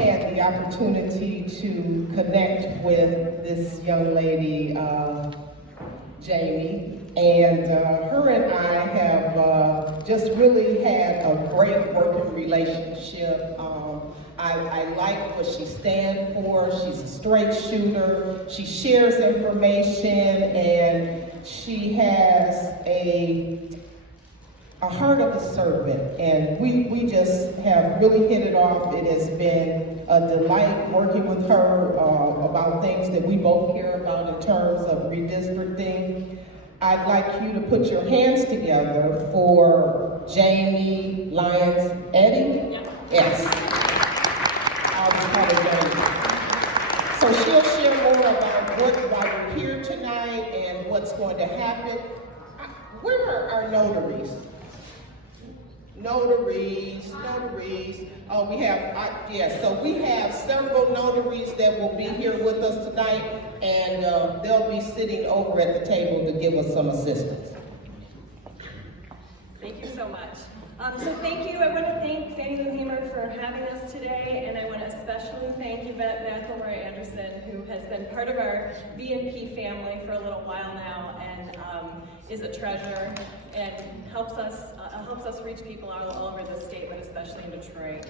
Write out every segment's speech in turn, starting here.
had the opportunity to connect with this young lady, Jamie, and her and I have just really had a great working relationship. I like what she stands for. She's a straight shooter. She shares information, and she has a heart of a servant, and we just have really hit it off. It has been a delight working with her about things that we both care about in terms of redistricting. I'd like you to put your hands together for Jamie Lyons Eddy. Yes. So she'll share more about why we're here tonight and what's going to happen. Where are our notaries? Notaries. Oh, we have, so we have several notaries that will be here with us tonight, and they'll be sitting over at the table to give us some assistance. Thank you so much. So thank you. I want to thank Fannie Lou Hamer for having us today, and I want to especially thank Yvette McElroy Anderson, who has been part of our VNP family for a little while now, and is a treasure and helps us reach people all over the state, but especially in Detroit.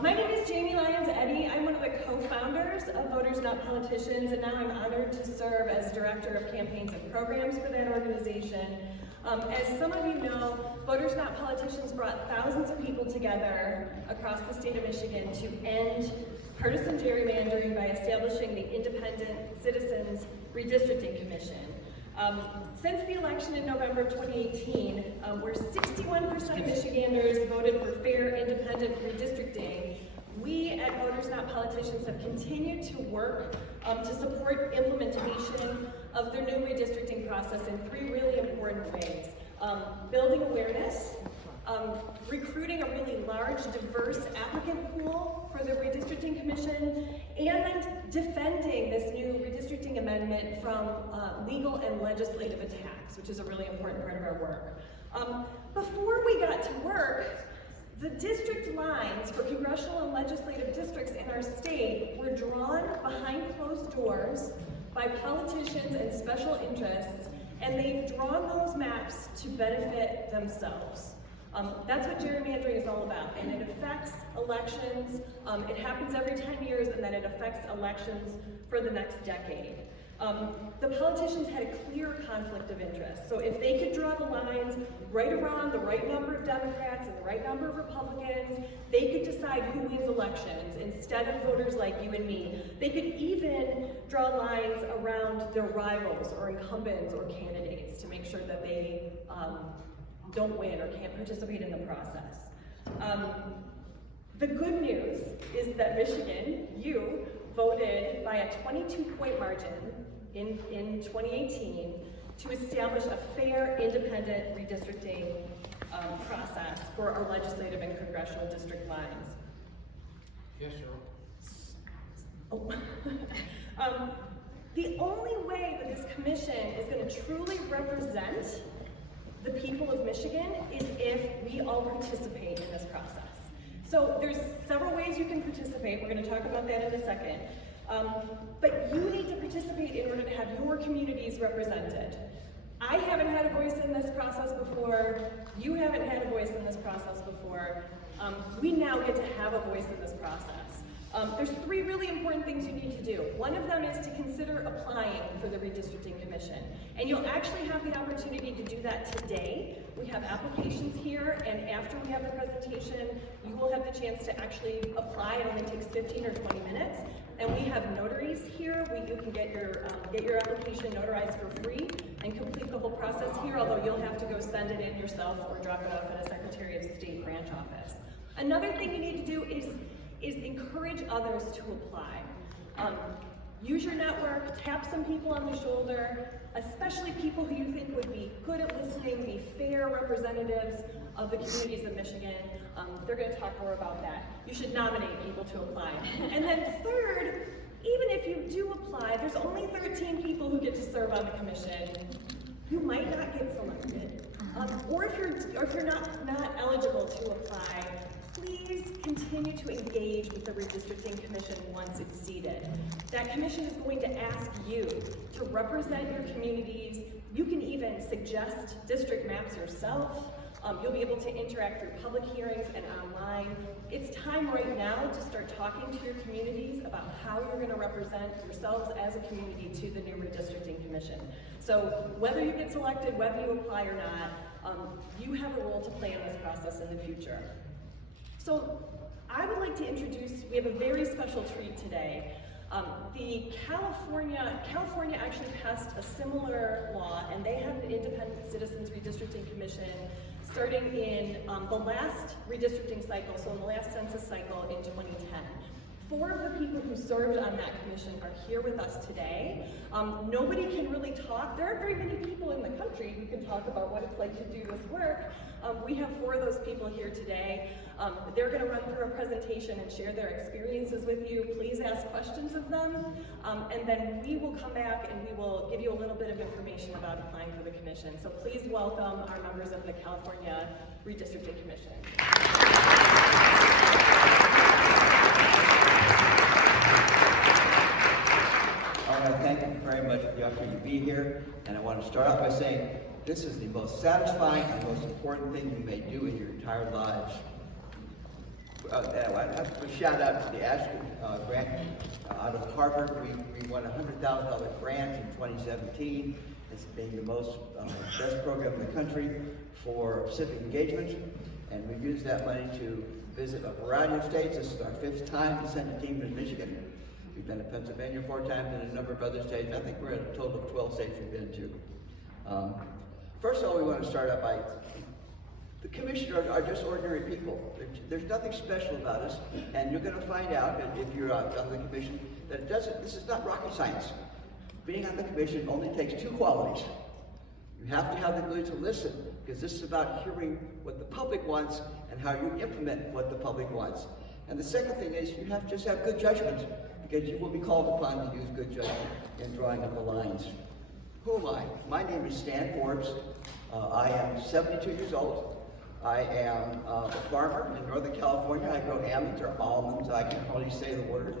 My name is Jamie Lyons Eddy. I'm one of the co-founders of Voters Not Politicians, and now I'm honored to serve as Director of Campaigns and Programs for that organization. As some of you know, Voters Not Politicians brought thousands of people together across the state of Michigan to end partisan gerrymandering by establishing the Independent Citizens Redistricting Commission. Since the election in November 2018, where 61% of Michiganders voted for fair, independent redistricting, we at Voters Not Politicians have continued to work to support implementation of their new redistricting process in three really important ways. Building awareness, recruiting a really large, diverse applicant pool for the Redistricting Commission, and then defending this new redistricting amendment from legal and legislative attacks, which is a really important part of our work. Before we got to work, the district lines for congressional and legislative districts in our state were drawn behind closed doors by politicians and special interests, and they've drawn those maps to benefit themselves. That's what gerrymandering is all about, and it affects elections. It happens every 10 years, and then it affects elections for the next decade. The politicians had a clear conflict of interest. So if they could draw the lines right around the right number of Democrats and the right number of Republicans, they could decide who wins elections instead of voters like you and me. They could even draw lines around their rivals or incumbents or candidates to make sure that they don't win or can't participate in the process. The good news is that Michigan, you, voted by a 22-point margin in 2018 to establish a fair, independent redistricting process for our legislative and congressional district lines. Yes, sir. Oh. The only way that this commission is going to truly represent the people of Michigan is if we all participate in this process. So there's several ways you can participate. We're going to talk about that in a second. But you need to participate in order to have your communities represented. I haven't had a voice in this process before. You haven't had a voice in this process before. We now get to have a voice in this process. There's three really important things you need to do. One of them is to consider applying for the Redistricting Commission. And you'll actually have the opportunity to do that today. We have applications here, and after we have the presentation, you will have the chance to actually apply. It only takes 15 or 20 minutes. And we have notaries here. You can get your application notarized for free and complete the whole process here, although you'll have to go send it in yourself or drop it off at a Secretary of State branch office. Another thing you need to do is encourage others to apply. Use your network, tap some people on the shoulder, especially people who you think would be good at listening, be fair representatives of the communities of Michigan. They're going to talk more about that. You should nominate people to apply. And then third, even if you do apply, there's only 13 people who get to serve on the commission. You might not get selected. Or if you're not eligible to apply, please continue to engage with the Redistricting commission is going to ask you to represent your communities. You can even suggest district maps yourself. You'll be able to interact through public hearings and online. It's time right now to start talking to your communities about how you're going to represent yourselves as a community to the new Redistricting Commission. So whether you get selected, whether you apply or not, you have a role to play in this process in the future. So I would like to introduce, we have a very special treat today. California actually passed a similar law, and they have an independent citizens redistricting commission starting in the last redistricting cycle, so in the last census cycle in 2010. 4 of the people who served on that commission are here with us today. Nobody can really talk. There aren't very many people in the country who can talk about what it's like to do this work. We have 4 of those people here today. They're going to run through a presentation and share their experiences with you. Please ask questions of them. And then we will come back and we will give you a little bit of information about applying for the commission. So please welcome our members of the California Redistricting Commission. Thank you very much for the opportunity to be here, and I want to start out by saying this is the most satisfying and most important thing you may do in your entire lives. I have to shout out to the Ashton grant out of Harvard. We won a $100,000 grant in 2017. It's been the most best program in the country for civic engagement, and we've used that money to visit a variety of states. This is our 5th time to send a team to Michigan. We've been to Pennsylvania 4 times and a number of other states. I think we're at a total of 12 states we've been to. First of all, we want to start out by, the commissioners are just ordinary people. There's nothing special about us, and you're going to find out if you're on the commission that this is not rocket science. Being on the commission only takes 2 qualities. You have to have the ability to listen, because this is about hearing what the public wants and how you implement what the public wants. And the second thing is you have to just have good judgment, because you will be called upon to use good judgment in drawing up the lines. Who am I? My name is Stan Forbes. I am 72 years old. I am a farmer in Northern California. I grow almonds or almonds. I can hardly say the word.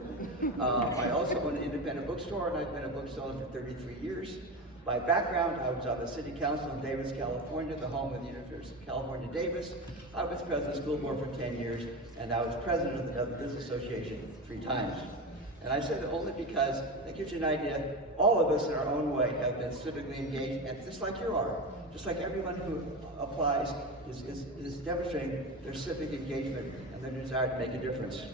I also own an independent bookstore, and I've been a bookseller for 33 years. By background, I was on the City Council in Davis, California, the home of the University of California, Davis. I was president of the school board for 10 years, and I was president of the Business Association 3 times. And I say that only because that gives you an idea. All of us in our own way have been civically engaged, and just like you are, just like everyone who applies is demonstrating their civic engagement and their desire to make a difference.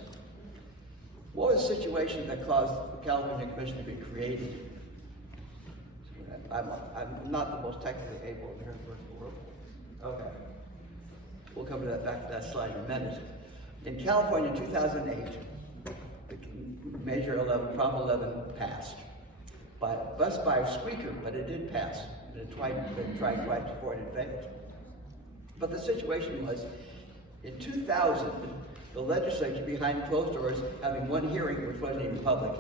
What was the situation that caused the California Commission to be created? I'm not the most technically able here in the world. Okay. We'll come to that, back to that slide in a minute. In California in 2008, Measure 11, Prop 11 passed. Bust by a squeaker, but it did pass. It tried twice before it failed. But the situation was, in 2000, the legislature, behind closed doors, having one hearing, which wasn't even public,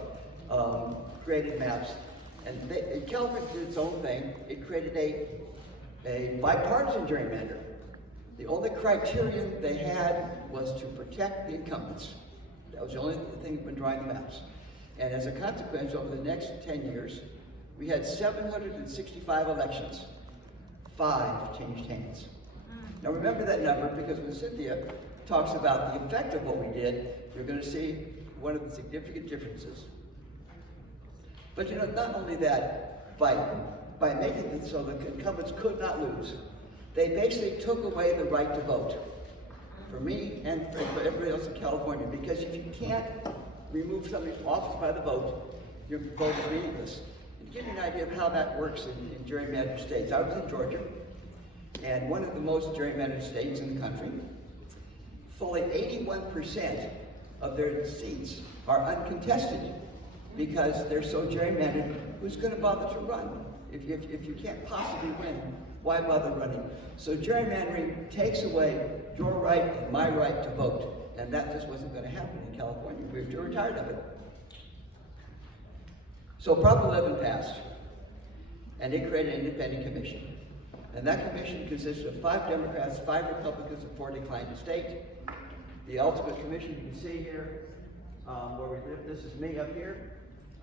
created maps. And California did its own thing. It created a bipartisan gerrymander. The only criterion they had was to protect the incumbents. That was the only thing when drawing the maps. And as a consequence, over the next 10 years, we had 765 elections. 5 changed hands. Now remember that number, because when Cynthia talks about the effect of what we did, you're going to see one of the significant differences. But you know, not only that, by making it so the incumbents could not lose, they basically took away the right to vote. For me and for everybody else in California, because if you can't remove somebody from office by the vote, your vote is meaningless. And to give you an idea of how that works in gerrymandered states, I was in Georgia, and one of the most gerrymandered states in the country, fully 81% of their seats are uncontested because they're so gerrymandered. Who's going to bother to run? If you can't possibly win, why bother running? So gerrymandering takes away your right and my right to vote, and that just wasn't going to happen in California. We were tired of it. So Prop 11 passed, and it created an independent commission. And that commission consisted of 5 Democrats, 5 Republicans, and 4 declined to state. The ultimate commission you can see here, where we live, this is me up here.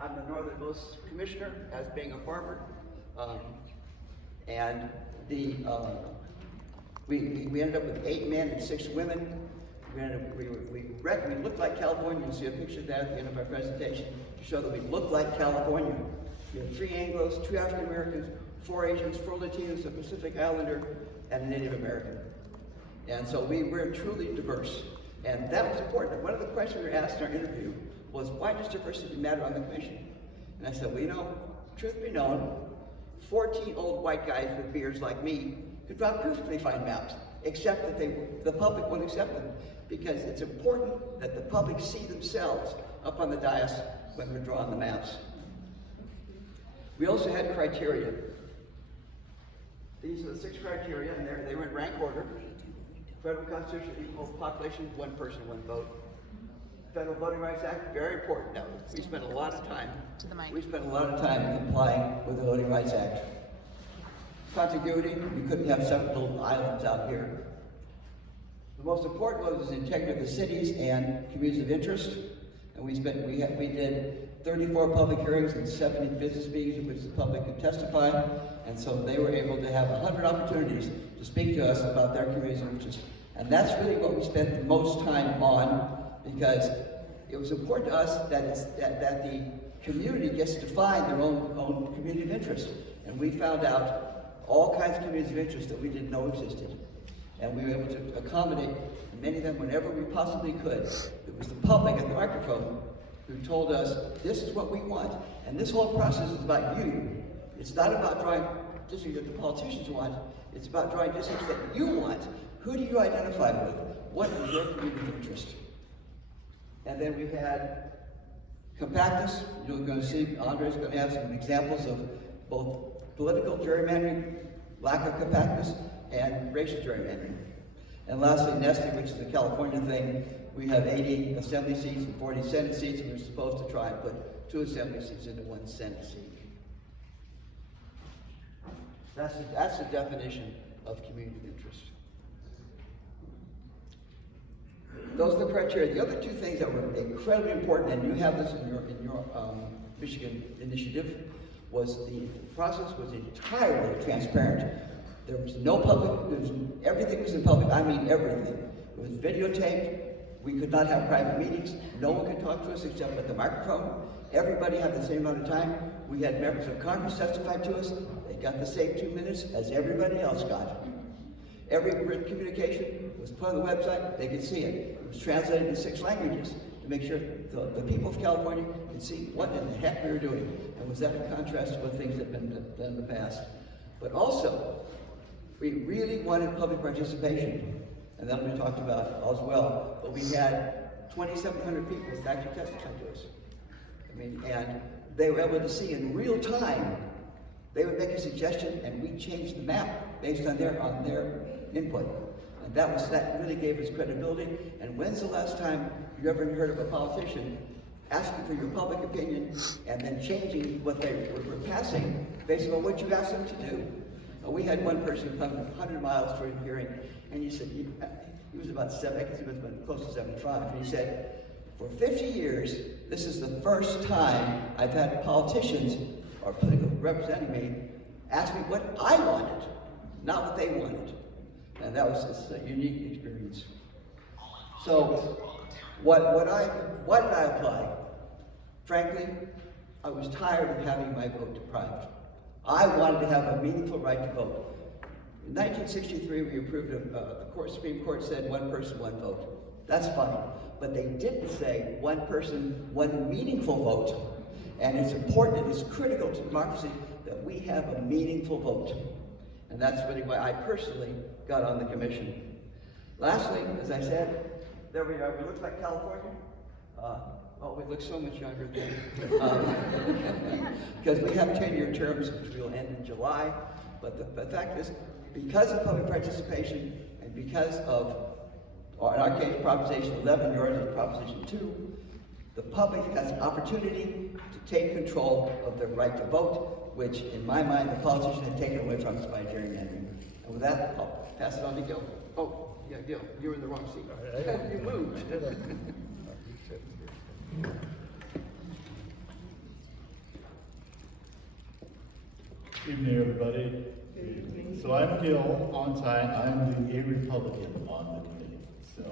I'm the northernmost commissioner, as being a farmer. And the, we ended up with 8 men and 6 women. We looked like California. You'll see a picture of that at the end of our presentation to show that we look like California. We had 3 Anglos, 2 African Americans, 4 Asians, 4 Latinos, a Pacific Islander, and a Native American. And so we were truly diverse. And that was important. One of the questions we were asked in our interview was, why does diversity matter on the commission? And I said, well, you know, truth be known, 14 old white guys with beards like me could draw perfectly fine maps, except that the public won't accept them, because it's important that the public see themselves up on the dais when we're drawing the maps. We also had criteria. These are the 6 criteria, and they were in rank order. Federal Constitution, equal population, 1 person, 1 vote. Federal Voting Rights Act, very important. Now, we spent a lot of time. We spent a lot of time complying with the Voting Rights Act. Contiguity, we couldn't have separate little islands out here. The most important was the integrity of the cities and communities of interest. And we did 34 public hearings and 70 business meetings in which the public could testify. And so they were able to have 100 opportunities to speak to us about their communities of interest. And that's really what we spent the most time on, because it was important to us that the community gets to define their own community of interest. And we found out all kinds of communities of interest that we didn't know existed. And we were able to accommodate many of them whenever we possibly could. It was the public at the microphone who told us, this is what we want. And this whole process is about you. It's not about drawing districts that the politicians want. It's about drawing districts that you want. Who do you identify with? What is your community of interest? And then we had compactness. You're going to see, Andre's going to have some examples of both political gerrymandering, lack of compactness, and racial gerrymandering. And lastly, nesting, which is a California thing. We have 80 assembly seats and 40 Senate seats, and we're supposed to try and put 2 assembly seats into 1 Senate seat. That's the definition of community of interest. Those are the criteria. The other 2 things that were incredibly important, and you have this in your Michigan initiative, was the process was entirely transparent. There was no public, everything was in public, I mean everything. It was videotaped. We could not have private meetings. No one could talk to us except with the microphone. Everybody had the same amount of time. We had members of Congress testify to us. They got the same 2 minutes as everybody else got. Every written communication was put on the website. They could see it. It was translated in 6 languages to make sure the people of California could see what in the heck we were doing. And was that in contrast to what things that had been done in the past. But also, we really wanted public participation, and that'll be talked about as well. But we had 2,700 people who actually testified to us. I mean, and they were able to see in real time. They would make a suggestion, and we changed the map based on their input. And that really gave us credibility. And when's the last time you ever heard of a politician asking for your public opinion and then changing what they were passing based on what you asked them to do? We had one person come 100 miles for a hearing, and he said, he was about 7, I guess he was about close to 75, and he said, for 50 years, this is the first time I've had politicians or political representing me ask me what I wanted, not what they wanted. And that was just a unique experience. So, why did I apply? Frankly, I was tired of having my vote deprived. I wanted to have a meaningful right to vote. In 1963, we approved the Supreme Court said 1 person, 1 vote. That's fine. But they didn't say 1 person, 1 meaningful vote. And it's important, it's critical to democracy that we have a meaningful vote. And that's really why I personally got on the commission. Lastly, as I said, there we are. We look like California. We look so much younger than, because we have 10-year terms which will end in July. But the fact is, because of public participation and because of, or in our case, Proposition 11, yours is Proposition 2, the public has an opportunity to take control of their right to vote, which in my mind, the politicians have taken away from us by gerrymandering. And with that, I'll pass it on to Gil. Oh, yeah, Gil, you're in the wrong seat. You moved. Evening, everybody. So I'm Gil, on time. I'm the A Republican on the committee. So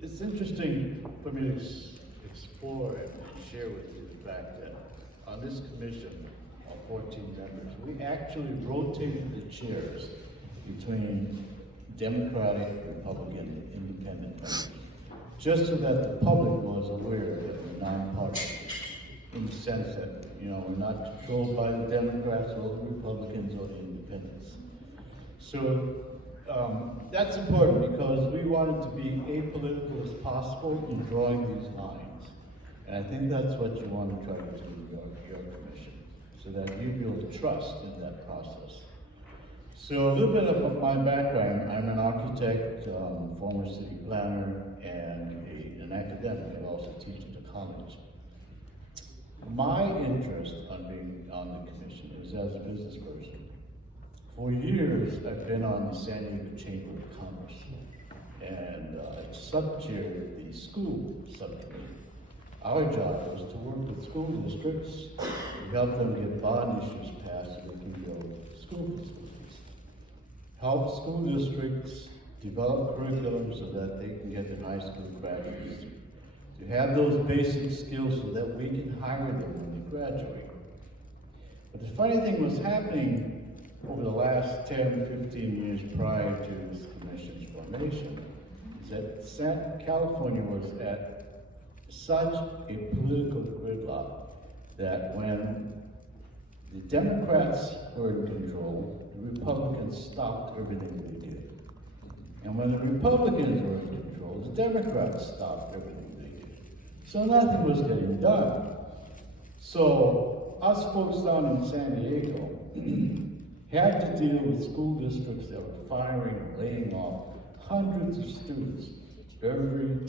it's interesting for me to explore and share with you the fact that on this commission of 14 members, we actually rotated the chairs between Democratic, Republican, and Independent members, just so that the public was aware that we're nonpartisan, in the sense that, you know, we're not controlled by the Democrats or the Republicans or the Independents. So that's important because we wanted to be apolitical as possible in drawing these lines. And I think that's what you want to try to do with your commission, so that you build trust in that process. So a little bit of my background: I'm an architect, former city planner, and an academic. I also teach at the college. My interest on being on the commission is as a business person. For years, I've been on the San Diego Chamber of Commerce, and I sub-chaired the school subcommittee. Our job was to work with school districts to help them get bond issues passed so they can build school facilities. Help school districts develop curriculum so that they can get their high school graduates to have those basic skills so that we can hire them when they graduate. But the funny thing was happening over the last 10, 15 years prior to this commission's formation is that California was at such a political gridlock that when the Democrats were in control, the Republicans stopped everything they did. And when the Republicans were in control, the Democrats stopped everything they did. So nothing was getting done. So us folks down in San Diego had to deal with school districts that were firing and laying off hundreds of students,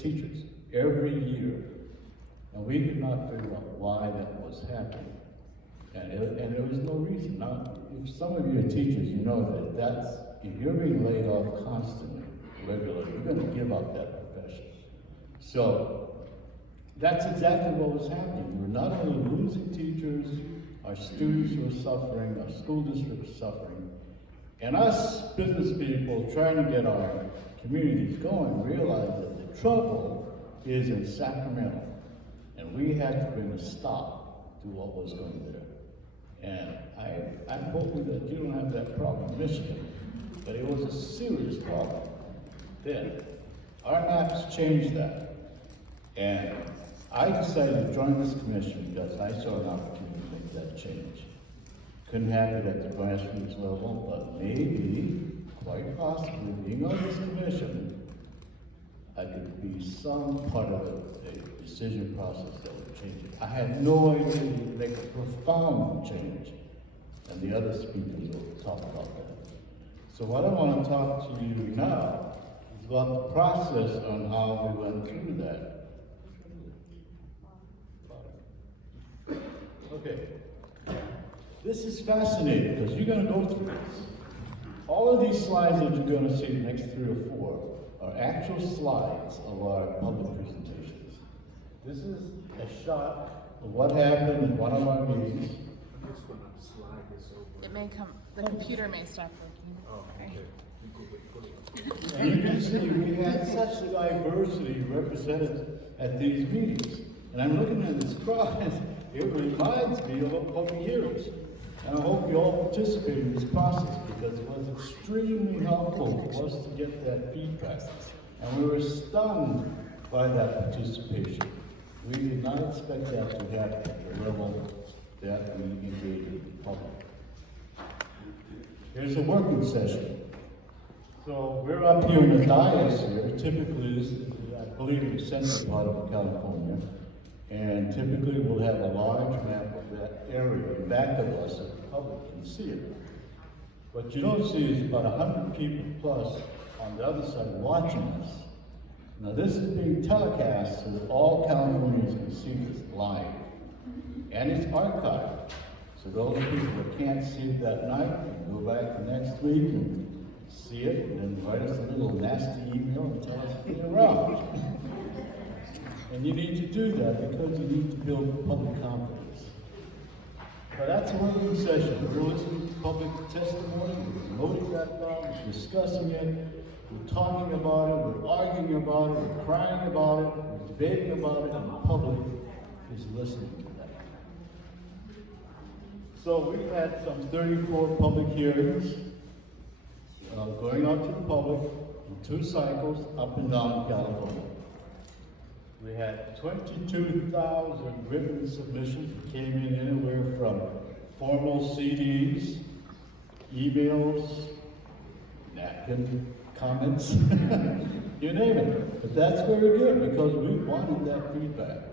teachers, every year. And we could not figure out why that was happening. And there was no reason. Now, if some of you are teachers, you know that if you're being laid off constantly, regularly, you're going to give up that profession. So that's exactly what was happening. We're not only losing teachers, our students were suffering, our school districts were suffering, and us business people trying to get our communities going realized that the trouble is in Sacramento, and we had to bring a stop to what was going there. And I'm hoping that you don't have that problem in Michigan, but it was a serious problem then. Our maps changed that, and I decided to join this commission because I saw an opportunity to make that change. Couldn't happen at the grassroots level, but maybe, quite possibly, being on this commission, I could be some part of a decision process that would change it. I had no idea you could make a profound change, and the other speakers will talk about that. So what I want to talk to you now is about the process on how we went through that. Okay. This is fascinating because you're going to go through this. All of these slides that you're going to see, the next 3 or 4, are actual slides of our public presentations. This is a shot of what happened in one of our meetings. It may come, the computer may stop working. Oh, okay. And you can see we had such diversity represented at these meetings. And I'm looking at this crowd, it reminds me of years. And I hope you all participate in this process because it was extremely helpful for us to get that feedback. And we were stunned by that participation. We did not expect that to happen at the level that we engaged with the public. Here's a working session. So we're up here in the dais here. Typically, this is, I believe, the central part of California. And typically we'll have a large map of that area in back of us so the public can see it. What you don't see is about 100 people plus on the other side watching us. Now this is being telecast so that all Californians can see this live. And it's archived. So those people that can't see it that night can go back the next week and see it and then write us a little nasty email and tell us to be around. And you need to do that because you need to build public confidence. But that's a working session. We're listening to public testimony, we're noting that down, we're discussing it, we're talking about it, we're arguing about it, we're crying about it, we're debating about it, and the public is listening to that. So we've had some 34 public hearings going out to the public in 2 cycles up and down California. We had 22,000 written submissions that came in anywhere from formal CDs, emails, napkin comments, you name it. But that's very good because we wanted that feedback.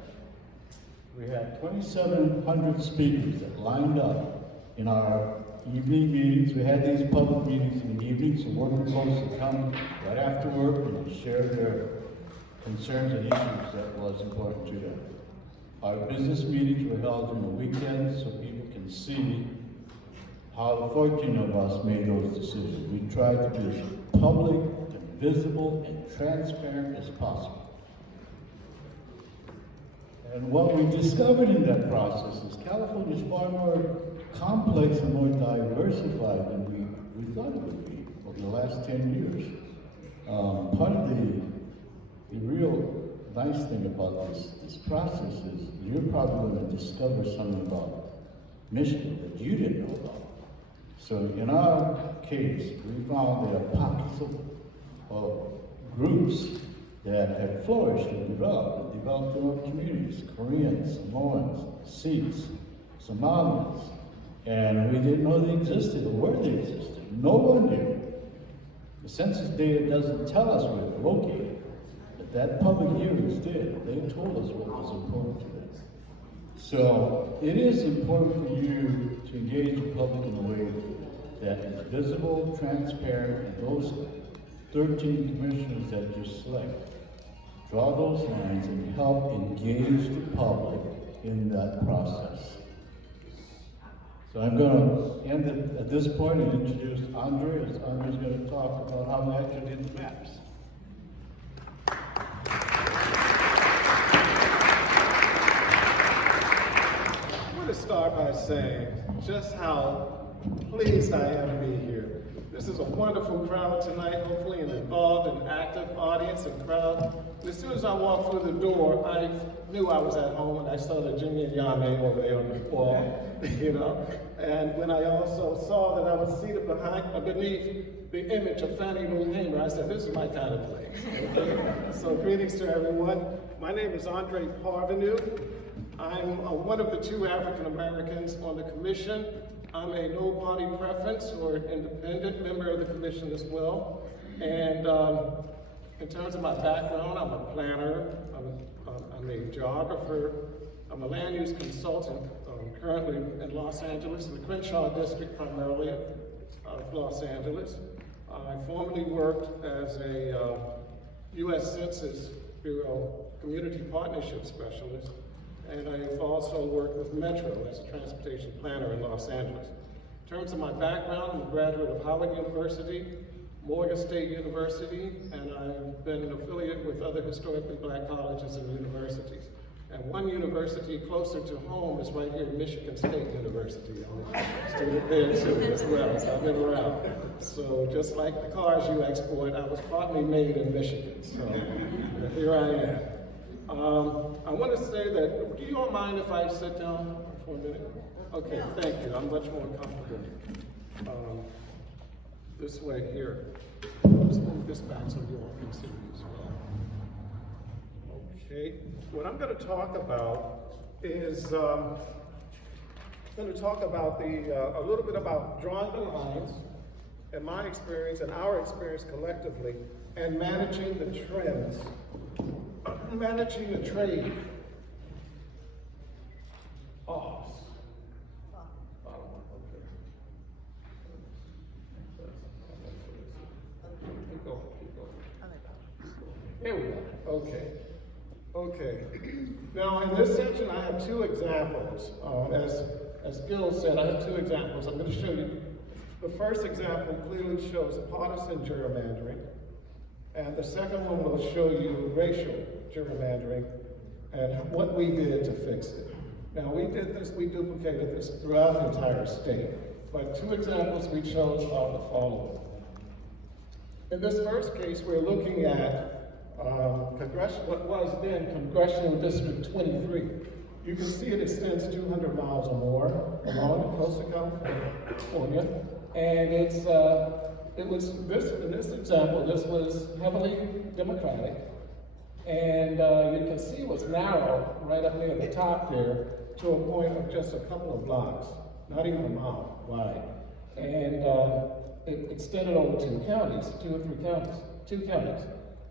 We had 2,700 speakers that lined up in our evening meetings. We had these public meetings in the evenings, so working folks would come right after work and share their concerns and issues that was important to them. Our business meetings were held during the weekends so people can see how the 14 of us made those decisions. We tried to be as public and visible and transparent as possible. And what we discovered in that process is California is far more complex and more diversified than we thought it would be over the last 10 years. Part of the real nice thing about this process is you're probably going to discover something about Michigan that you didn't know about. So in our case, we found there are pockets of groups that have flourished and developed their own communities, Koreans, Samoans, Sikhs, Somalians, and we didn't know they existed or where they existed. No one knew. The census data doesn't tell us where they're located, but that public hearings did. They told us what was important to them. So it is important for you to engage the public in a way that is visible, transparent, and those 13 commissioners that you select, draw those lines and help engage the public in that process. So I'm going to end it at this point and introduce Andre, as Andre's going to talk about how we actually did the maps. I want to start by saying just how pleased I am to be here. This is a wonderful crowd tonight, hopefully an involved and active audience and crowd. And as soon as I walked through the door, I knew I was at home, and I saw the Jimmy and Yame over there on the wall, you know. And when I also saw that I was seated beneath the image of Fannie Lou Hamer, I said, this is my kind of place. So greetings to everyone. My name is Andre Parvenu. I'm one of the 2 African Americans on the commission. I'm a no party preference or independent member of the commission as well. And in terms of my background, I'm a planner, I'm a geographer, I'm a land use consultant, currently in Los Angeles, in the Crenshaw district primarily of Los Angeles. I formerly worked as a U.S. Census Bureau community partnership specialist. And I've also worked with Metro as a transportation planner in Los Angeles. In terms of my background, I'm a graduate of Howard University, Morgan State University, and I've been an affiliate with other historically black colleges and universities. And one university closer to home is right here, Michigan State University. I'm a student there too as well, so I've been around. So just like the cars you export, I was partly made in Michigan, so here I am. I want to say that, do you all mind if I sit down for a minute? Okay, thank you. I'm much more comfortable this way here. Let's move this back so you all can see me as well. Okay, what I'm going to talk about is a little bit about drawing the lines and my experience and our experience collectively and managing the trends. Managing the trade. Keep going. Here we go. Okay. Now in this section I have 2 examples. As Gil said, I have 2 examples. I'm going to show you. The first example clearly shows partisan gerrymandering. And the second one will show you racial gerrymandering and what we did to fix it. Now, we did this, we duplicated this throughout the entire state, but two examples we chose are the following. In this first case, we're looking at what was then Congressional District 23. You can see it extends 200 miles or more along the coast of California, and in this example, this was heavily Democratic, and you can see it was narrow right up near the top there to a point of just a couple of blocks, not even a mile wide, and it extended over two counties.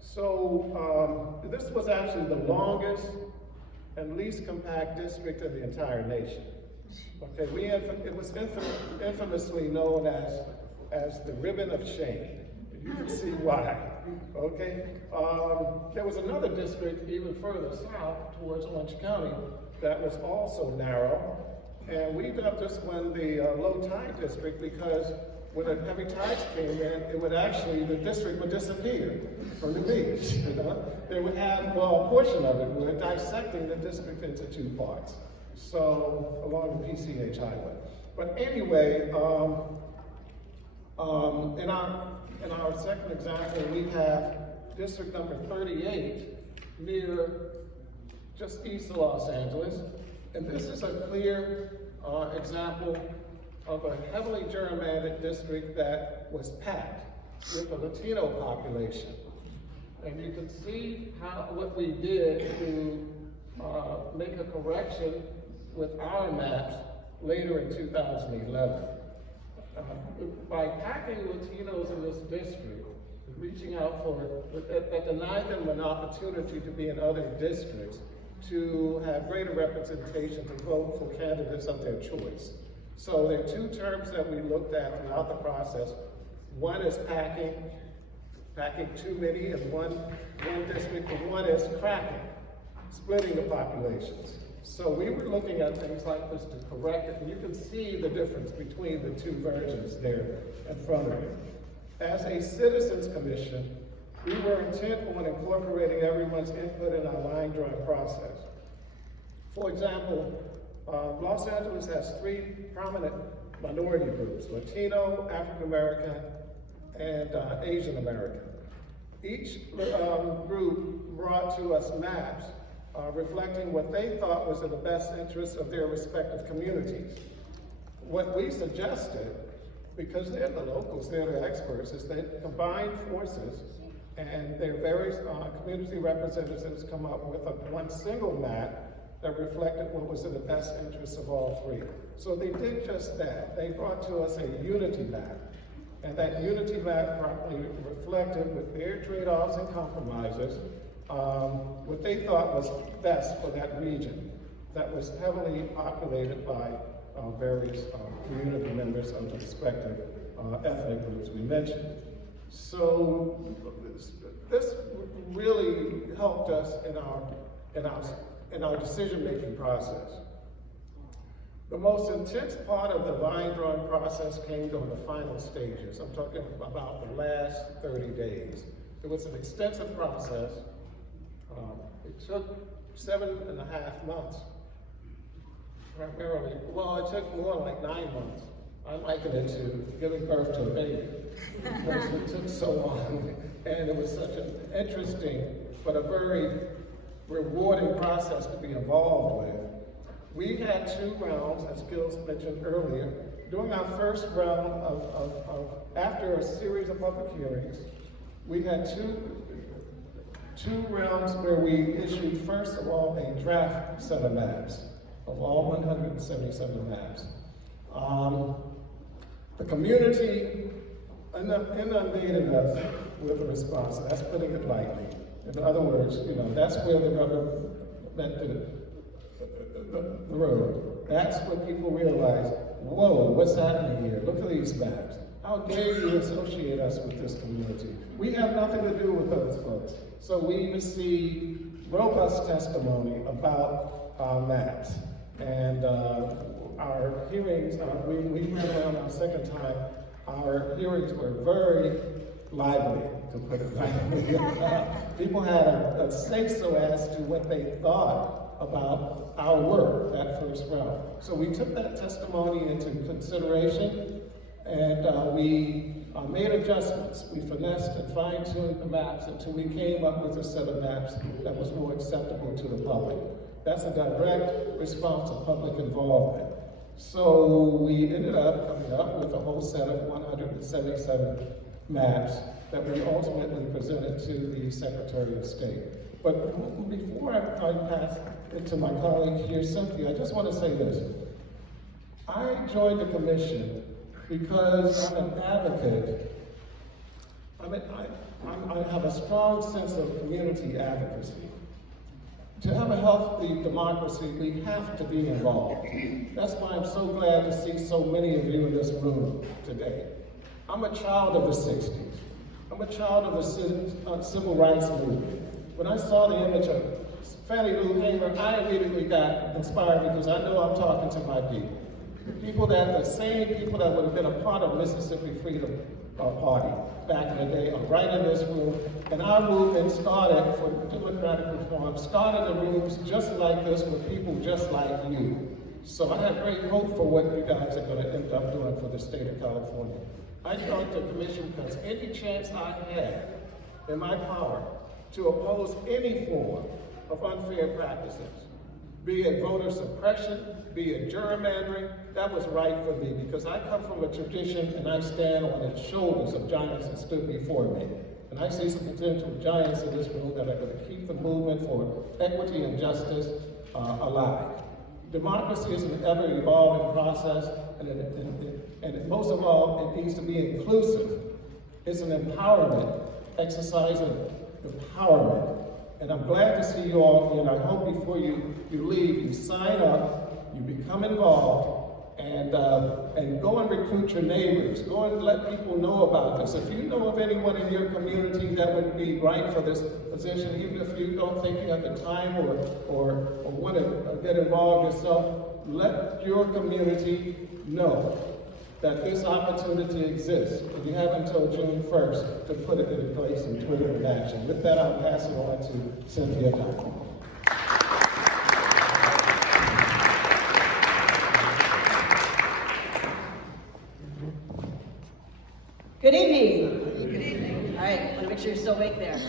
So this was actually the longest and least compact district in the entire nation. Okay, it was infamously known as the ribbon of shame. You can see why. Okay, there was another district even further south towards Orange County that was also narrow, and we dubbed this one the low tide district because when the heavy tides came in, the district would disappear from the beach, you know? They would have, well, a portion of it, we're dissecting the district into two parts. So, along the PCH highway. But anyway, in our second example, we have district number 38 near just east of Los Angeles. And this is a clear example of a heavily gerrymandered district that was packed with a Latino population. And you can see what we did to make a correction with our maps later in 2011. By packing Latinos in this district, reaching out that denied them an opportunity to be in other districts, to have greater representation, to vote for candidates of their choice. So there are two terms that we looked at throughout the process. One is packing too many in one district, and one is cracking, splitting the populations. So we were looking at things like this to correct it, and you can see the difference between the two versions there in front of you. As a citizens commission, we were intent on incorporating everyone's input in our line drawing process. For example, Los Angeles has three prominent minority groups: Latino, African American, and Asian American. Each group brought to us maps reflecting what they thought was in the best interest of their respective communities. What we suggested, because they're the locals, they're the experts, is that combine forces and their various community representatives come up with one single map that reflected what was in the best interest of all three. So they did just that. They brought to us a unity map. And that unity map properly reflected, with their trade-offs and compromises, what they thought was best for that region that was heavily populated by various community members of the respective ethnic groups we mentioned. So this really helped us in our decision-making process. The most intense part of the line drawing process came during the final stages. I'm talking about the last 30 days. It was an extensive process. It took 7.5 months, primarily. Well, it took more like 9 months. I liken it to giving birth to a baby, because it took so long. And it was such an interesting, but a very rewarding process to be involved with. We had 2 rounds, as Gil mentioned earlier. During our first round after a series of public hearings, we had two rounds where we issued, first of all, a draft set of maps of all 177 maps. The community inundated us with a response. That's putting it lightly. In other words, that's where the rubber met the road. That's when people realize, whoa, what's happening here? Look at these maps. How dare you associate us with this community? We have nothing to do with those folks. So we received robust testimony about our maps. And our hearings, we went around our second time, our hearings were very lively. to put it lightly. People had a say-so as to what they thought about our work that first round. So we took that testimony into consideration, and we made adjustments. We finessed and fine-tuned the maps until we came up with a set of maps that was more acceptable to the public. That's a direct response of public involvement. So we ended up coming up with a whole set of 177 maps that we ultimately presented to the Secretary of State. But before I pass it to my colleague here, Cynthia, I just want to say this. I joined the commission because I'm an advocate. I have a strong sense of community advocacy. To have a healthy democracy, we have to be involved. That's why I'm so glad to see so many of you in this room today. I'm a child of the 60s. I'm a child of the civil rights movement. When I saw the image of Fannie Lou Hamer, I immediately got inspired because I know I'm talking to my people. The same people that would have been a part of Mississippi Freedom Party back in the day are right in this room. And our movement started for democratic reform, started in rooms just like this with people just like you. So I have great hope for what you guys are going to end up doing for the state of California. I joined the commission because any chance I had in my power to oppose any form of unfair practices, be it voter suppression, be it gerrymandering, that was right for me because I come from a tradition and I stand on the shoulders of giants that stood before me. And I see some potential giants in this room that are going to keep the movement for equity and justice alive. Democracy is an ever-evolving process, and most of all, it needs to be inclusive. It's an empowerment, exercise of empowerment. And I'm glad to see you all here, and I hope before you leave, you sign up, you become involved, and go and recruit your neighbors. Go and let people know about this. If you know of anyone in your community that would be right for this position, even if you don't think you have the time or want to get involved yourself, let your community know that this opportunity exists. And you have until June 1st to put it in place and put it in action. With that, I'll pass it on to Cynthia Dunn. Good evening. Good evening. All right, want to make sure you're still awake there.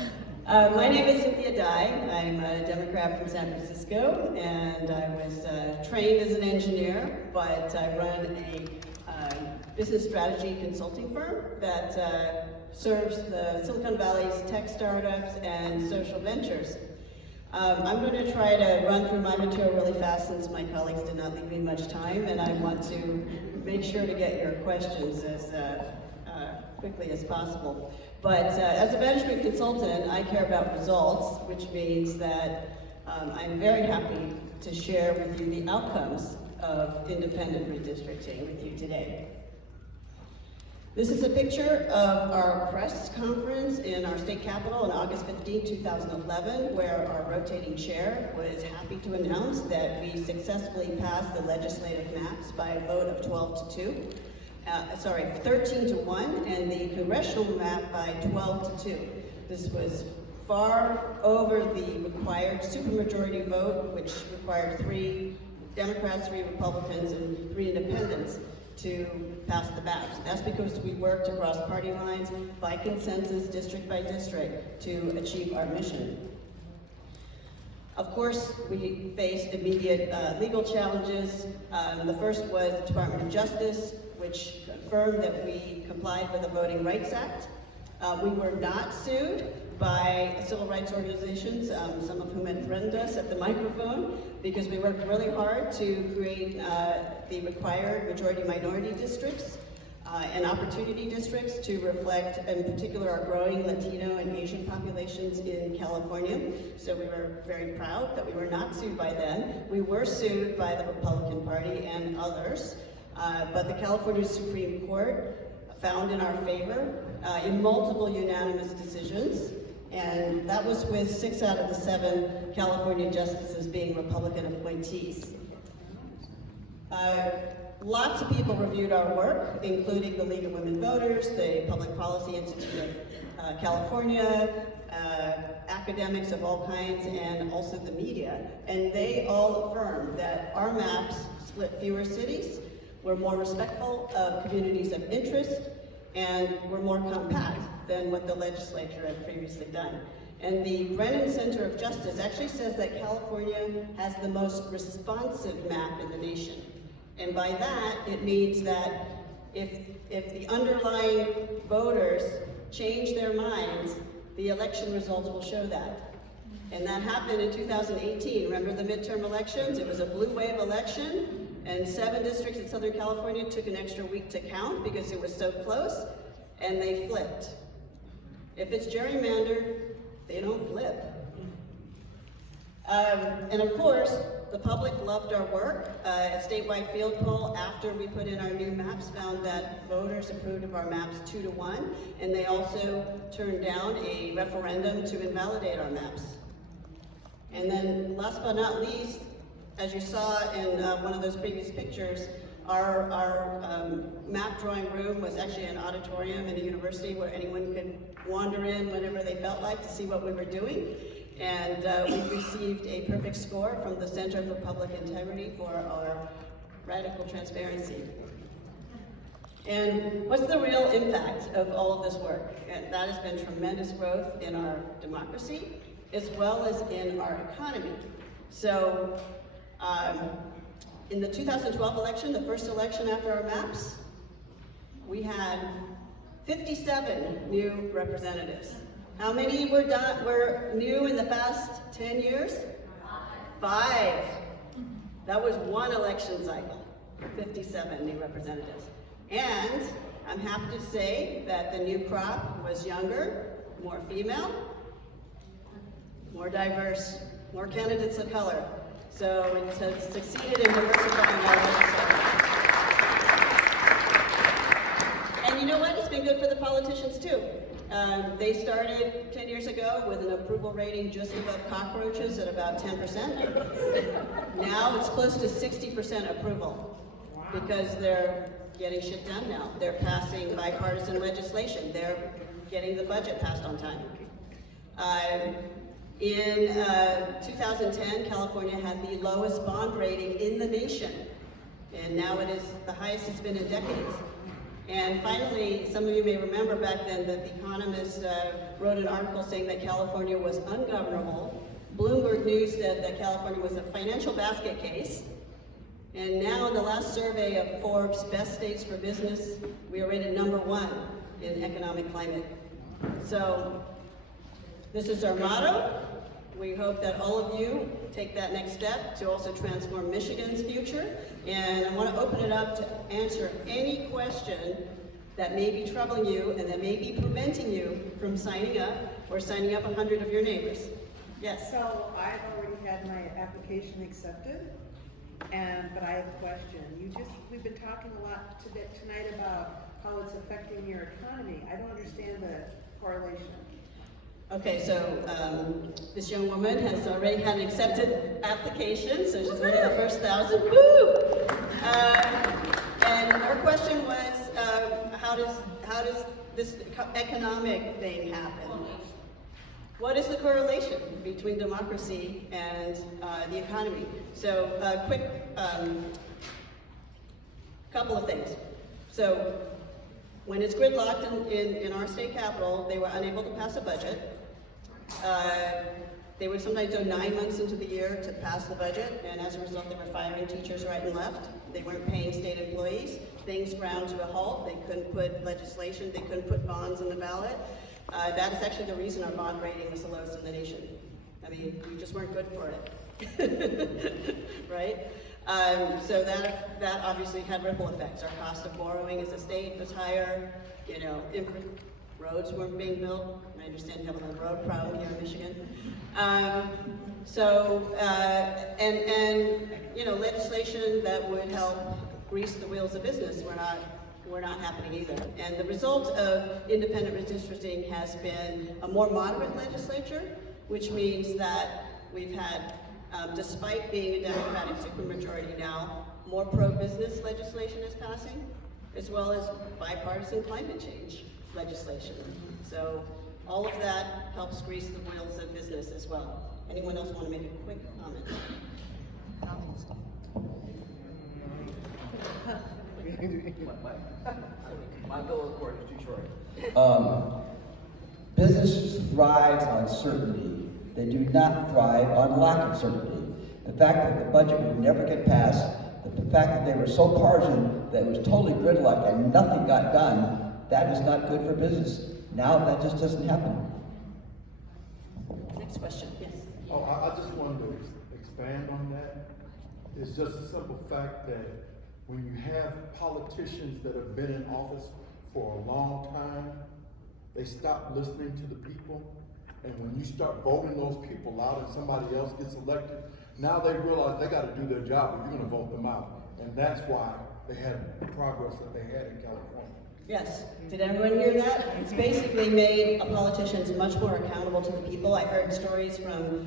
My name is Cynthia Dye. I'm a Democrat from San Francisco, and I was trained as an engineer, but I run a business strategy consulting firm that serves the Silicon Valley's tech startups and social ventures. I'm going to try to run through my material really fast since my colleagues did not leave me much time, and I want to make sure to get your questions as quickly as possible. But as a management consultant, I care about results, which means that I'm very happy to share with you the outcomes of independent redistricting with you today. This is a picture of our press conference in our state capitol on August 15, 2011, where our rotating chair was happy to announce that we successfully passed the legislative maps by a vote of 13 to 1, and the congressional map by 12 to 2. This was far over the required supermajority vote, which required 3 Democrats, 3 Republicans, and 3 independents to pass the maps. That's because we worked across party lines by consensus, district by district, to achieve our mission. Of course, we faced immediate legal challenges. The first was the Department of Justice, which confirmed that we complied with the Voting Rights Act. We were not sued by civil rights organizations, some of whom had threatened us at the microphone, because we worked really hard to create the required majority-minority districts and opportunity districts to reflect, in particular, our growing Latino and Asian populations in California. So we were very proud that we were not sued by them. We were sued by the Republican Party and others. But the California Supreme Court found in our favor in multiple unanimous decisions, and that was with 6 out of the 7 California justices being Republican appointees. Lots of people reviewed our work, including the League of Women Voters, the Public Policy Institute of California, academics of all kinds, and also the media. And they all affirmed that our maps split fewer cities, were more respectful of communities of interest, and were more compact than what the legislature had previously done. And the Brennan Center of Justice actually says that California has the most responsive map in the nation. And by that, it means that if the underlying voters change their minds, the election results will show that. And that happened in 2018. Remember the midterm elections? It was a blue wave election, and 7 districts in Southern California took an extra week to count because it was so close, and they flipped. If it's gerrymandered, they don't flip. And of course, the public loved our work. A statewide field poll after we put in our new maps found that voters approved of our maps 2-1, and they also turned down a referendum to invalidate our maps. And then last but not least, as you saw in one of those previous pictures, our map drawing room was actually an auditorium in a university where anyone could wander in whenever they felt like to see what we were doing. And we received a perfect score from the Center for Public Integrity for our radical transparency. And what's the real impact of all of this work? And that has been tremendous growth in our democracy, as well as in our economy. So, in the 2012 election, the first election after our maps, we had 57 new representatives. How many were new in the past 10 years? 5. That was one election cycle, 57 new representatives. And I'm happy to say that the new crop was younger, more female, more diverse, more candidates of color. So it has succeeded in diversifying our legislature. And you know what? It's been good for the politicians too. They started 10 years ago with an approval rating just above cockroaches at about 10%. Now it's close to 60% approval because they're getting shit done now. They're passing bipartisan legislation. They're getting the budget passed on time. In 2010, California had the lowest bond rating in the nation, and now it is the highest it's been in decades. And finally, some of you may remember back then that The Economist wrote an article saying that California was ungovernable. Bloomberg News said that California was a financial basket case. And now in the last survey of Forbes' Best States for Business, we are rated #1 in economic climate. So this is our motto. We hope that all of you take that next step to also transform Michigan's future. And I want to open it up to answer any question that may be troubling you and that may be preventing you from signing up or signing up 100 of your neighbors. Yes? So I've already had my application accepted, but I have a question. We've been talking a lot tonight about how it's affecting your economy. I don't understand the correlation. Okay, so this young woman has already had an accepted application, so she's winning the first 1,000. Woo! And her question was, how does this economic thing happen? What is the correlation between democracy and the economy? So, quick couple of things. So, when it's gridlocked in our state capital, they were unable to pass a budget. They would sometimes go 9 months into the year to pass the budget, and as a result, they were firing teachers right and left. They weren't paying state employees. Things ground to a halt. They couldn't put legislation, they couldn't put bonds on the ballot. That is actually the reason our bond rating was the lowest in the nation. I mean, we just weren't good for it, right? So that obviously had ripple effects. Our cost of borrowing as a state was higher. You know, roads weren't being built. I understand you have a little road problem here in Michigan. And you know, legislation that would help grease the wheels of business were not happening either. And the result of independent redistricting has been a more moderate legislature, which means that we've had Despite being a Democratic supermajority now, more pro-business legislation is passing, as well as bipartisan climate change legislation. So all of that helps grease the wheels of business as well. Anyone else want to make a quick comment? My bill report is too short. Business thrives on certainty. They do not thrive on lack of certainty. The fact that the budget would never get passed, the fact that they were so partisan that it was totally gridlocked and nothing got done, that is not good for business. Now that just doesn't happen. Next question, yes. Oh, I just wanted to expand on that. It's just a simple fact that when you have politicians that have been in office for a long time, they stop listening to the people. And when you start voting those people out and somebody else gets elected, now they realize they gotta do their job, but you're gonna vote them out. And that's why they had the progress that they had in California. Yes. Did everyone hear that? It's basically made politicians much more accountable to the people. I heard stories from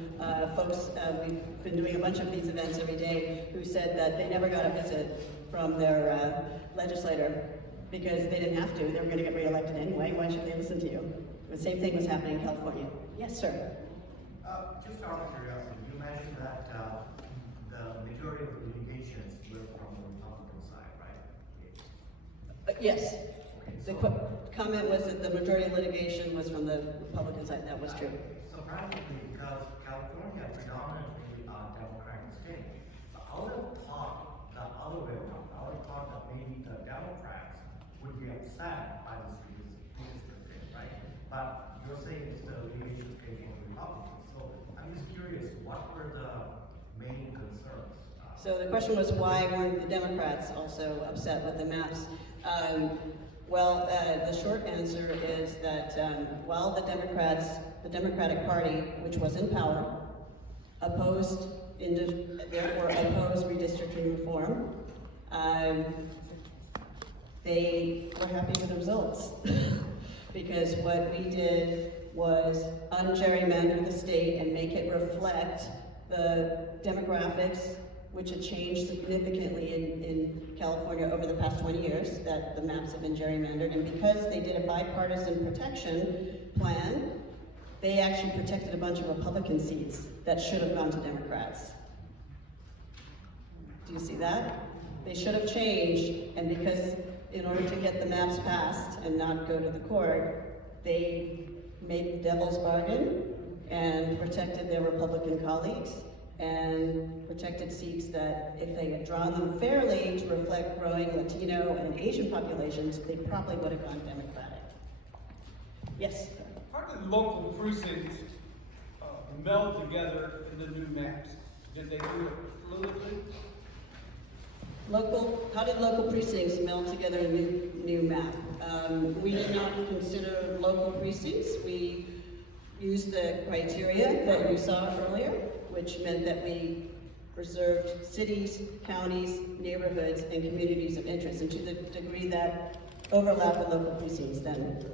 folks, we've been doing a bunch of these events every day, who said that they never got a visit from their legislator because they didn't have to. They were going to get reelected anyway. Why should they listen to you? The same thing was happening in California. Yes, sir. Just out of curiosity, you mentioned that the majority of the litigations were from the Republican side, right? Yes. The comment was that the majority of litigation was from the Republican side. That was true. Surprisingly, because California predominantly Democratic state, so I would have thought the other way around. I would have thought that maybe the Democrats would be upset by this redistricting, right? But you're saying it's the litigation came from Republicans. So I'm just curious, what were the main concerns? So the question was, why weren't the Democrats also upset with the maps? Well, the short answer is that while the Democratic Party, which was in power, therefore opposed redistricting reform, they were happy with the results. Because what we did was ungerrymander the state and make it reflect the demographics, which had changed significantly in California over the past 20 years, that the maps have been gerrymandered. And because they did a bipartisan protection plan, they actually protected a bunch of Republican seats that should have gone to Democrats. Do you see that? They should have changed, and because in order to get the maps passed and not go to the court, they made the devil's bargain and protected their Republican colleagues and protected seats that if they had drawn them fairly to reflect growing Latino and Asian populations, they probably would have gone Democratic. Yes? How did local precincts meld together in the new maps? Did they do it fluidly? How did local precincts meld together in a new map? We did not consider local precincts. We used the criteria that you saw earlier, which meant that we reserved cities, counties, neighborhoods, and communities of interest. And to the degree that overlap with local precincts, then.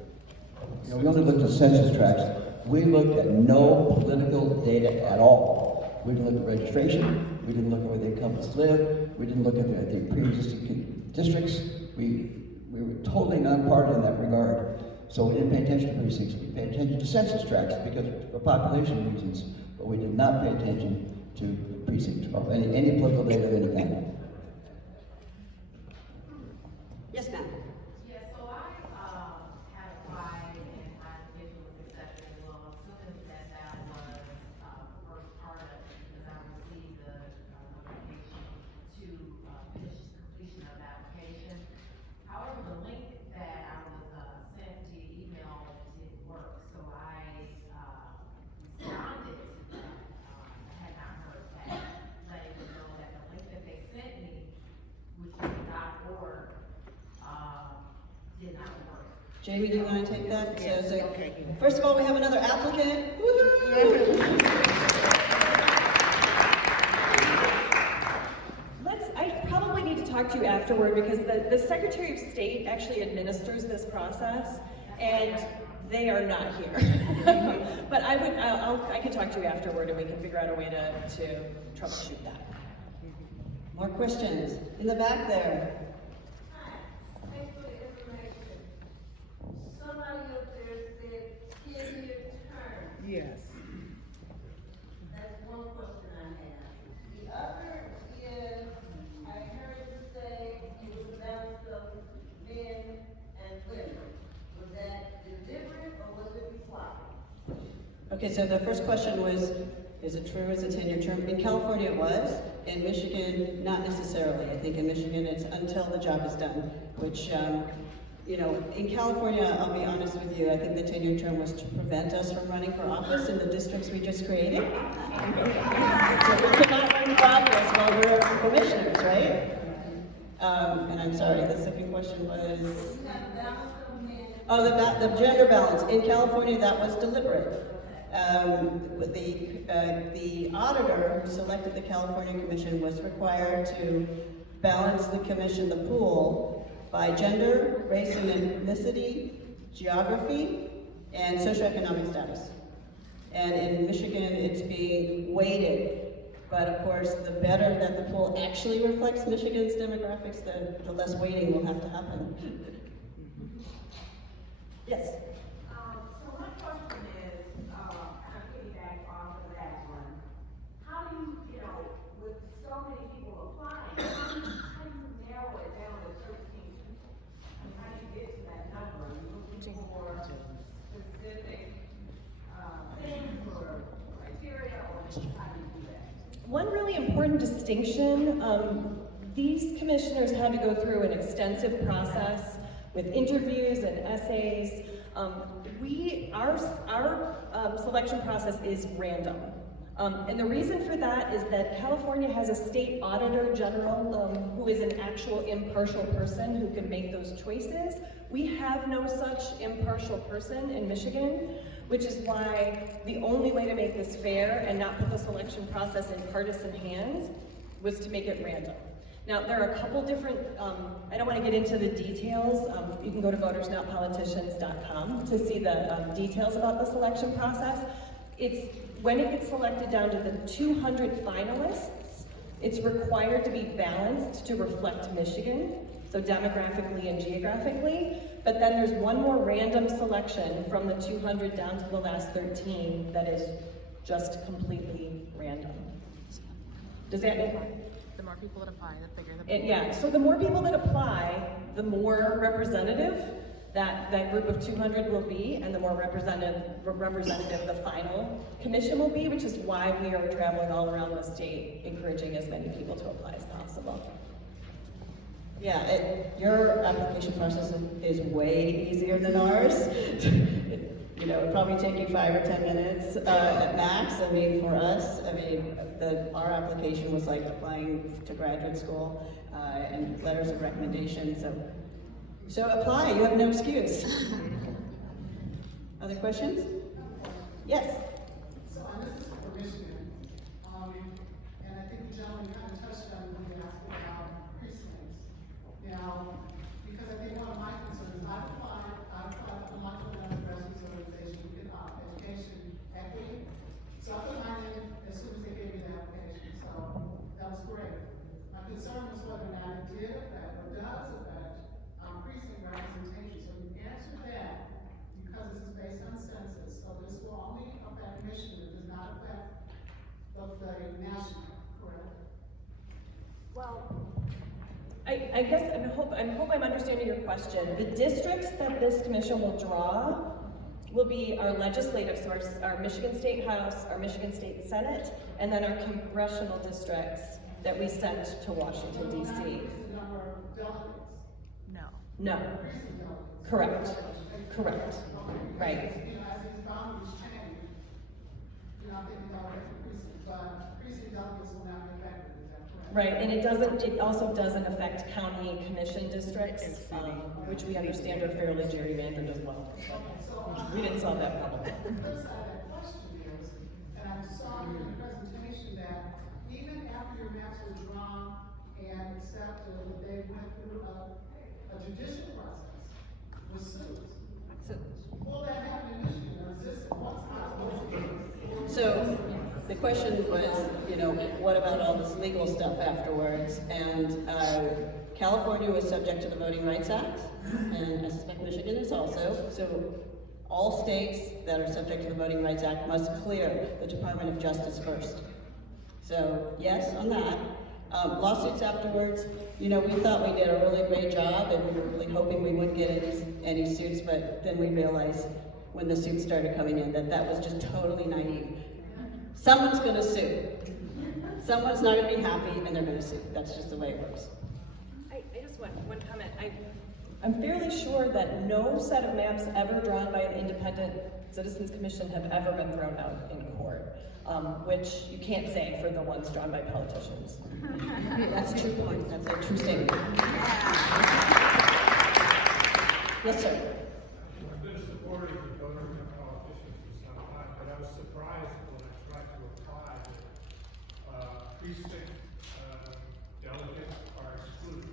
You know, we only looked at census tracts. We looked at no political data at all. We didn't look at registration. We didn't look at where the incumbents live. We didn't look at the pre-existing districts. We were totally nonpartisan in that regard. So we didn't pay attention to precincts. We paid attention to census tracts because for population reasons, but we did not pay attention to precincts or any political data of any kind. Yes, ma'am. Yeah, so I had applied and my application was accepted as well. Assuming that was the first part of it, because I received the notification to finish completion of the application. However, the link that I was sent to email didn't work, so I responded to that. I had not heard back, letting them know that the link that they sent me, which is .org, did not work. Jamie, do you want to take that? Yes, So, okay. first of all, we have another applicant. Woohoo! I probably need to talk to you afterward because the Secretary of State actually administers this process, and they are not here. But I can talk to you afterward and we can figure out a way to troubleshoot that. More questions? In the back there. Thanks for the information. Somebody up there said 10-year term. Yes. That's one question I have. The other is, I heard you say it was a balance of men and women. Was that deliberate or was it required? Okay, so the first question was, is it true it's a 10-year term? In California it was, in Michigan, not necessarily. I think in Michigan it's until the job is done, which, you know, in California, I'll be honest with you, I think the 10-year term was to prevent us from running for office in the districts we just created. So we could not run for office while we're commissioners, right? And I'm sorry, the second question was? Oh, the gender balance. In California, that was deliberate. The auditor who selected the California Commission was required to balance the commission, the pool, by gender, race and ethnicity, geography, and socioeconomic status. And in Michigan, it's being weighted. But of course, the better that the pool actually reflects Michigan's demographics, the less weighting will have to happen. Yes? So my question is, kind of piggyback off of that one. How do you know, with so many people applying, how do you narrow it down to 13? I mean, how do you get to that number? Are you looking for specific, things or criteria, or how do you do that? One really important distinction, these commissioners had to go through an extensive process with interviews and essays. Our selection process is random. And the reason for that is that California has a state auditor general who is an actual impartial person who can make those choices. We have no such impartial person in Michigan, which is why the only way to make this fair and not put the selection process in partisan hands was to make it random. Now, there are a couple different, I don't want to get into the details. You can go to votersnotpoliticians.com to see the details about the selection process. When it gets selected down to the 200 finalists, it's required to be balanced to reflect Michigan, so demographically and geographically. But then there's one more random selection from the 200 down to the last 13 that is just completely random. Does that make sense? The more people that apply, the bigger the pool. Yeah, so the more people that apply, the more representative that group of 200 will be, and the more representative the final commission will be, which is why we are traveling all around the state, encouraging as many people to apply as possible. Yeah, your application process is way easier than ours. You know, it'd probably take you 5 or 10 minutes at max. I mean, for us, our application was like applying to graduate school and letters of recommendation. So apply. You have no excuse. Other questions? Yes. So this is for Michigan, and I think the gentleman kind of touched on when he asked about precincts. Now, because I think one of my concerns, I've applied for much of another grassroots organization, education equity. So I put my name as soon as they gave me the application, so that was great. My concern was whether or not it did affect or does affect precinct representation. So you answered that because this is based on census, so this will only affect Michigan, it does not affect the national, correct? Well, I guess I hope I'm understanding your question. The districts that this commission will draw will be our legislative source, our Michigan State House, our Michigan State Senate, and then our congressional districts that we sent to Washington, D.C. The number of delegates, No. No, precinct delegates. correct, correct, Okay. right. You know, as these boundaries change, you're not thinking about every precinct, but precinct delegates will not be affected, is that correct? Right, and it also doesn't affect county commission districts, which we understand are fairly gerrymandered as well. We didn't solve that problem. The flip side of that question is, and I saw in the presentation that even after your maps were drawn and accepted, they went through a judicial process with suits. Will that happen in Michigan, or is this what's not? So the question was, you know, what about all this legal stuff afterwards? And California was subject to the Voting Rights Act, and I suspect Michigan is also. So all states that are subject to the Voting Rights Act must clear the Department of Justice first. So yes, on that. Lawsuits afterwards, you know, we thought we did a really great job, and we were really hoping we wouldn't get any suits, but then we realized when the suits started coming in that that was just totally naive. Someone's gonna sue. Someone's not gonna be happy, and they're gonna sue. That's just the way it works. I just want one comment. I'm fairly sure that no set of maps ever drawn by an independent citizens commission have ever been thrown out in court, which you can't say for the ones drawn by politicians. That's a true point. That's a true statement. Yes, sir. I've been a supporter of the government politicians for some time, but I was surprised when I tried to apply that precinct delegates are excluded.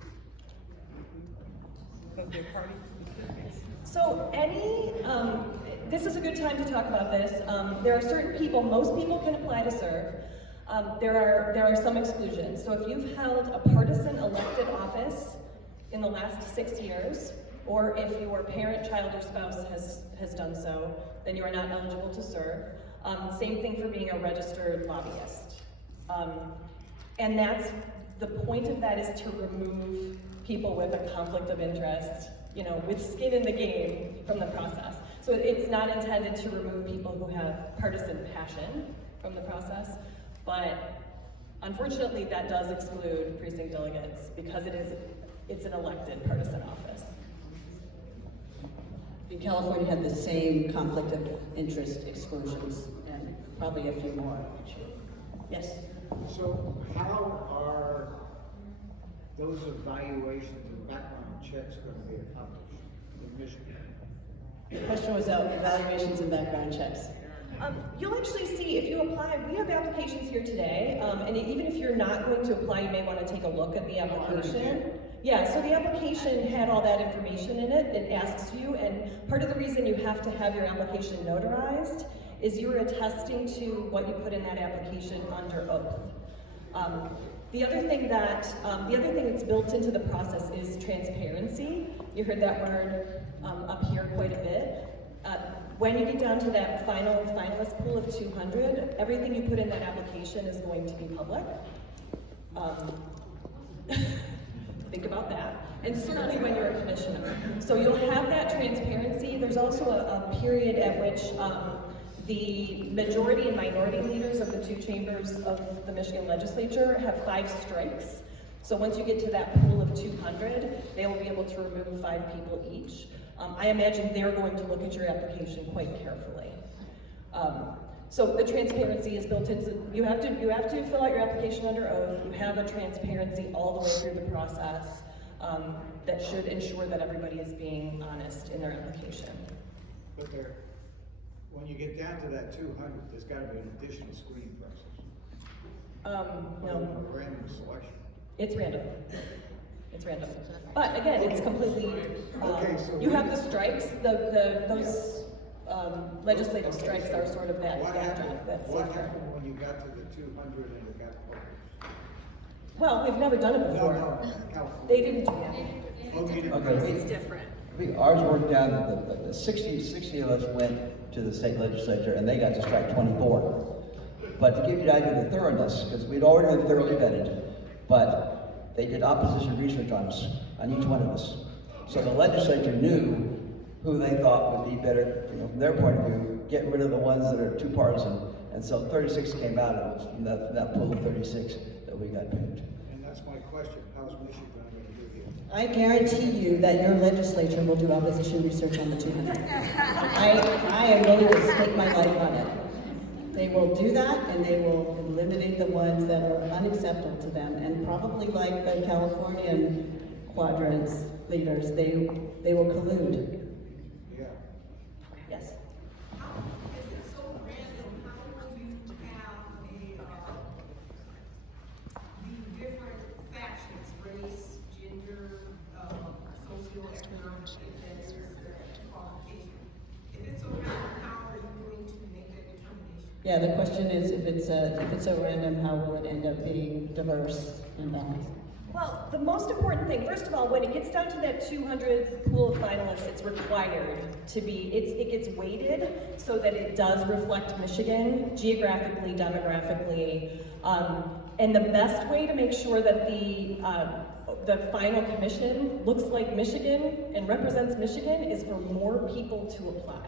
But they're party specific. So this is a good time to talk about this. There are certain people, most people can apply to serve. There are some exclusions. So if you've held a partisan elected office in the last 6 years, or if your parent, child, or spouse has done so, then you are not eligible to serve. Same thing for being a registered lobbyist. And that's, the point of that is to remove people with a conflict of interest, you know, with skin in the game from the process. So it's not intended to remove people who have partisan passion from the process, but unfortunately that does exclude precinct delegates because it's an elected partisan office. And California had the same conflict of interest exclusions, and probably a few more. Yes? So how are those evaluations and background checks going to be accomplished in Michigan? The question was evaluations and background checks. You'll actually see, if you apply, we have applications here today, and even if you're not going to apply, you may want to take a look at the application. Yeah, so the application had all that information in it. It asks you, and part of the reason you have to have your application notarized is you're attesting to what you put in that application under oath. The other thing that's built into the process is transparency. You heard that word up here quite a bit. When you get down to that finalist pool of 200, everything you put in that application is going to be public. Think about that. And certainly when you're a commissioner. So you'll have that transparency. There's also a period at which the majority and minority leaders of the two chambers of the Michigan legislature have 5 strikes. So once you get to that pool of 200, they will be able to remove 5 people each. I imagine they're going to look at your application quite carefully. So the transparency is built into, you have to fill out your application under oath. You have a transparency all the way through the process that should ensure that everybody is being honest in their application. But when you get down to that 200, there's got to be an additional screening process. No. A random selection. It's random. It's random. But again, it's completely, you have the strikes, those legislative strikes are sort of that backdrop. What happened when you got to the 200 and it got published? Well, we've never done it before. No. They didn't do that. Okay. It's different. Ours worked out, the 60 of us went to the state legislature and they got to strike 24. But to give you an idea of the thoroughness, because we'd already been thoroughly vetted, but they did opposition research on us, on each one of us. So the legislature knew who they thought would be better, from their point of view, get rid of the ones that are too partisan. And so 36 came out of it, from that pool of 36 that we got picked. And that's my question, how's Michigan going to do here? I guarantee you that your legislature will do opposition research on the 200. I am willing to stake my life on it. They will do that, and they will eliminate the ones that are unacceptable to them. And probably like the Californian quadrants leaders, they will collude. Yeah. Yes. Is it so random? How will you have the different factions, race, gender, socioeconomic status, qualifications? Yeah, the question is if it's a random, how will it end up being diverse and balanced? Well, the most important thing, first of all, when it gets down to that 200 pool of finalists, it's required to be, it gets weighted so that it does reflect Michigan geographically, demographically, and the best way to make sure that the final commission looks like Michigan and represents Michigan is for more people to apply.